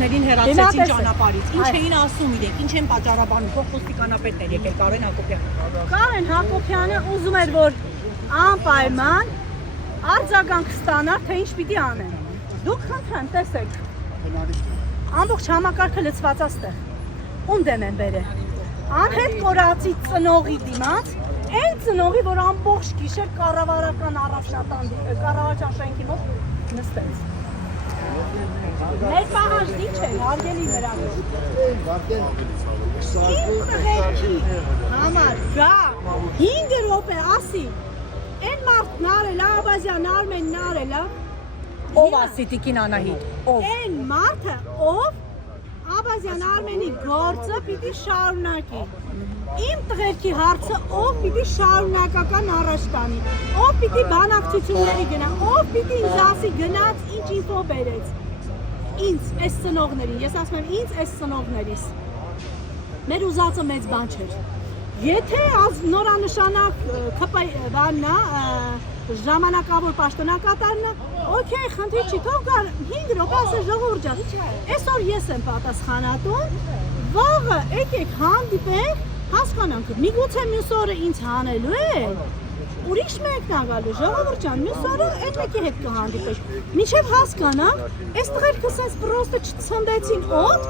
ծնողներին հեռացեցին ճանապարհից։ Ինչ էին ասում իրենք, ինչ են պատճառաբանում, փոխոստիկանապետն էր եկել Կարեն Հակոբյանը։ Կարեն Հակոբյանը ուզում էր, որ անպայման արձագանք ստանար, թե ինչ պիտի անեն։ Դուք խնդրեմ, տեսեք։ Ամբողջ համակարգը լցված աստեղ։ Ում դեմ են բերել։ Անհետ կորացի ծնողի դիմաց, այն ծնողի, որ ամբողջ գիշեր կառավարական կառավարչական շենքի մոտ նստեց։ Մեր պահանջն ինչ է, հարգելի լրագրող։ Համար գա 5 րոպե ասի, այն մարդն արել, Աբազյան Արմենն արել, ով ասի Տիկին Անահիտ, ով։ Այն մարդը, ով Աբազյան Արմենի գործը պիտի շարունակի։ Իմ տղերքի հարցը ով պիտի շարունակական առաջ տանի, ով պիտի բանակցությունների գնա, ով պիտի ինձ ասի գնաց ինչ ինֆո բերեց։ Ինձ, այս ծնողներին, ես ասում եմ ինձ, այս ծնողներիս։ Մեր ուզածը մեծ բան չէր։ Եթե նորանշանակ բաննա, ժամանակավոր պաշտոնակատարնա, օքեյ, խնդիր չի, թող գար 5 րոպե ասել ժողովուրդ ջան, այսօր ես եմ պատասխանատուն, վաղը եկեք հանդիպենք, հասկանանք, միգուցե մյուս օրը ինձ հանելու է, ուրիշ մեկն ա գալու, ժողովուրդ ջան, մյուս օրը այդ մեկի հետ կհանդիպենք, մինչև հասկանանք, այս տղերքը սենց պրոստը չցնդեցին օդ,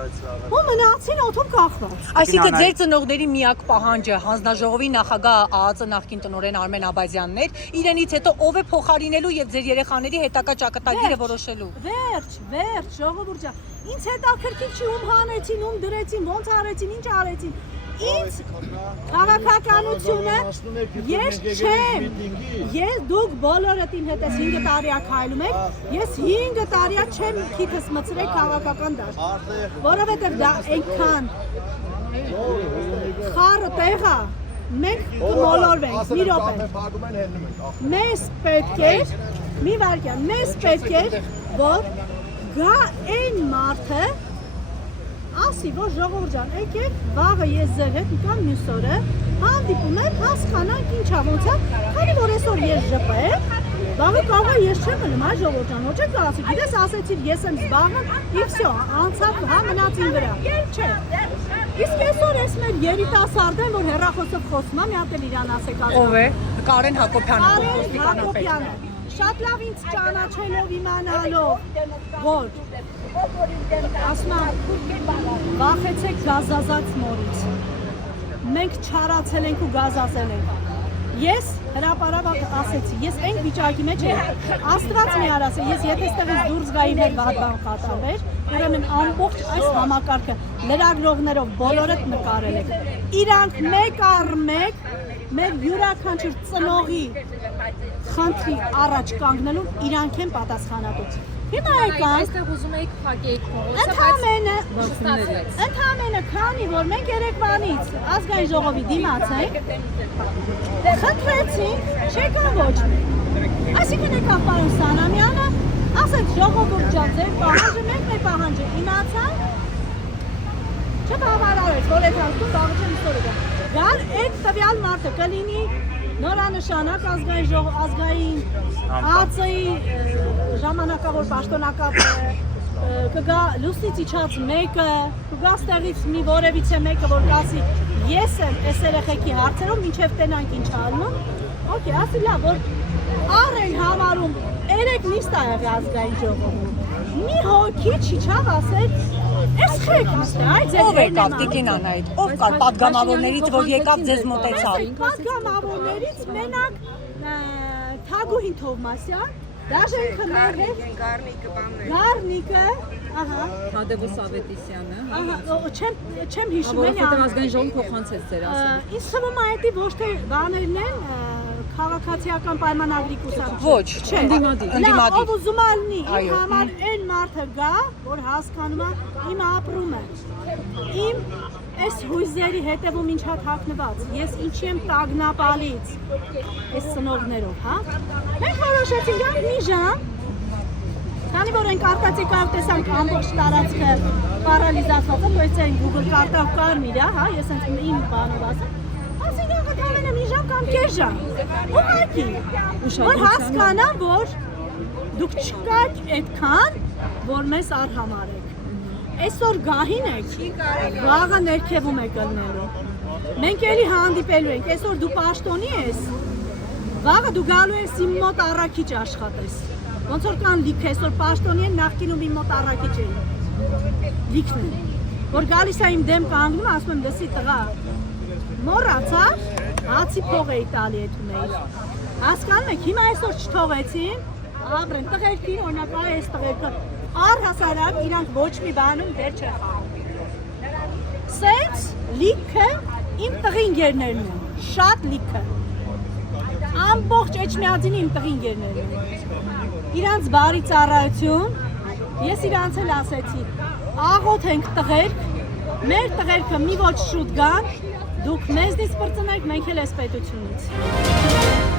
ու մնացին օդում կախված։ Այսինքն ձեր ծնողների միակ պահանջը հանձնաժողովի նախագահ ԱԱԾ նախկին տնօրեն Արմեն Աբազյանն էր, իրենից հետո ով է փոխարինելու եւ ձեր երեխաների հետագա ճակատագիրը որոշելու։ Վերջ, ժողովուրդ ջան, ինձ հետաքրքիր չի ում հանեցին, ում դրեցին, ոնց արեցին, ինչ արեցին։ Ինձ քաղաքականությունը ես չեմ, ես դուք բոլորդ իմ հետ ես 5 տարիա քայլում եք, ես 5 տարիա չեմ քիթս մցրել քաղաքական դաշտ, որովհետև դա այնքան խառը տեղ է, մենք կմոլորվենք, մի րոպե, մեզ պետք է, մի վայրկյան, մեզ պետք է, որ գա այն մարդը, ասի, որ ժողովուրդ ջան, եկեք, վաղը ես ձեր հետ կամ մյուս օրը հանդիպում եմ, հասկանանք ինչա ոնց է, քանի որ այսօր ես ժպեմ, վաղը կարող է ես չեմ մնում, այ ժողովուրդ ջան, ոչ եք ասի, գիտես ասեցիր, ես եմ զբաղվում, ի վсё, անցավ, հա մնաց իմ վրա։ Չէ։ Իսկ այսօր ես մեր երիտասարդն, որ հեռախոսով խոսում է, մի հատ էլ իրան ասեք ասում։ Ով է։ Կարեն Հակոբյանը, Կարեն Հակոբյանը։ Շատ լավ ինձ ճանաչելով իմանալով, որ ասում եմ, վախեցեք գազազած մորից, մենք չարացել ենք ու գազազել ենք, ես հրապարակ ասեցի, ես այն վիճակի մեջ եմ, Աստված մի արասը, ես եթե ստեղից դուրս գայի մեր վատ բան կատարվեր, ուրեմն ամբողջ այս համակարգը լրագրողներով բոլորդ նկարել եք, իրանք մեկ առ մեկ մեր յուրաքանչյուր ծնողի խնդրի առաջ կանգնելու իրանք են պատասխանատու։ Հիմա եկան, այստեղ ուզում եք փակեիք փողոցը, ընդհանրապես քանի որ մենք երեկվանից ազգային ժողովի դիմաց ենք, խնդրեցինք, չեկան ոչ մեկ։ Այսինքն եկավ պարոն Սանամյանը, ասեց ժողովուրդ ջան, ձեր պահանջը, մենք մեր պահանջը իմացանք, չբավարարեց, որ այդ հաստու բաղուչեն ստորը գա։ Գար այդ տվյալ մարդը կլինի նորանշանակ ազգային ԱԱԾ-ի ժամանակավոր պաշտոնակապը, կգա լուսնից իջած մեկը, կգա ստեղից մի որևիցե մեկը, որ կասի ես եմ այս երեխեքի հարցերով մինչև տենանք ինչ անում, օքեյ, ասի լավ, որ առ են համարում 3 նիստ ա եղել ազգային ժողովում, մի հոգի չիջավ ասել Ես խելքն է, այդ ով եկավ Տիկին Անահիտ, ով կար պատգամավորներից, որ եկավ ձեզ մոտեցավ։ Պատգամավորներից մենակ Թագուհին Թովմասյան, Դաշենքը մեր հետ, Գառնիկը, ահա, Թադևոս Ավետիսյանը, չեմ հիշում էլի որովհետև ազգային ժողովը փոխանցեց ձեր ասել։ Ինձ թվում է այդի ոչ թե բաներն են, քաղաքացիական պայմանագրի կուսակցություն։ Ոչ, ընդդիմադիր։ Ով ուզում է լինի, իմ համար այն մարդը գա, որ հասկանում է իմ ապրումը, իմ այս հույզերի հետևում ինչ հատ հագնված, ես ինչի եմ տագնապալից, այս ծնողներով, հա։ Մենք որոշեցինք գանք մի ժամ, քանի որ ենք արտացի կարող տեսանք ամբողջ տարածքը պարալիզացված է, բայց այն Google կարտով կար միրա, հա, ես հենց իմ բանով ասեմ, ասենք անգամ ամենը մի ժամ կամ կես ժամ, ուղղակի, որ հասկանամ, որ դուք չկաք այդքան, որ մեզ արհամարեք, Այսօր գահին եք, վաղը ներքևում եք ելնելու։ Մենք էլի հանդիպելու ենք, այսօր դու պաշտոնի ես, վաղը դու գալու ես իմ մոտ առաքիչ աշխատես։ Ոնց որ կան լիք, այսօր պաշտոնի են, նախկինում իմ մոտ առաքիչ էին։ Լիքն են, որ գալիս է իմ դեմ կանգնում, ասում եմ լսի տղա, մոռացար, հացի փող էի տալի այդ ունեի։ Հասկանում եք, հիմա այսօր չթողեցին, ապրեն, տղերքին օրինակ այս տղերքը առհասարակ իրանք ոչ մի բանում դեր չեն խաղում։ Սենց լիքը իմ տղի ընկերներն են, շատ լիքը։ Ամբողջ Էջմիածինի իմ տղի ընկերներն են։ Իրանց բարի ծառայություն, ես իրանց էլ ասեցի, աղոթ ենք տղերք, մեր տղերքը մի ոչ շուտ գան, դուք մեզնից պրծնեք, մենք էլ էս պետությունից։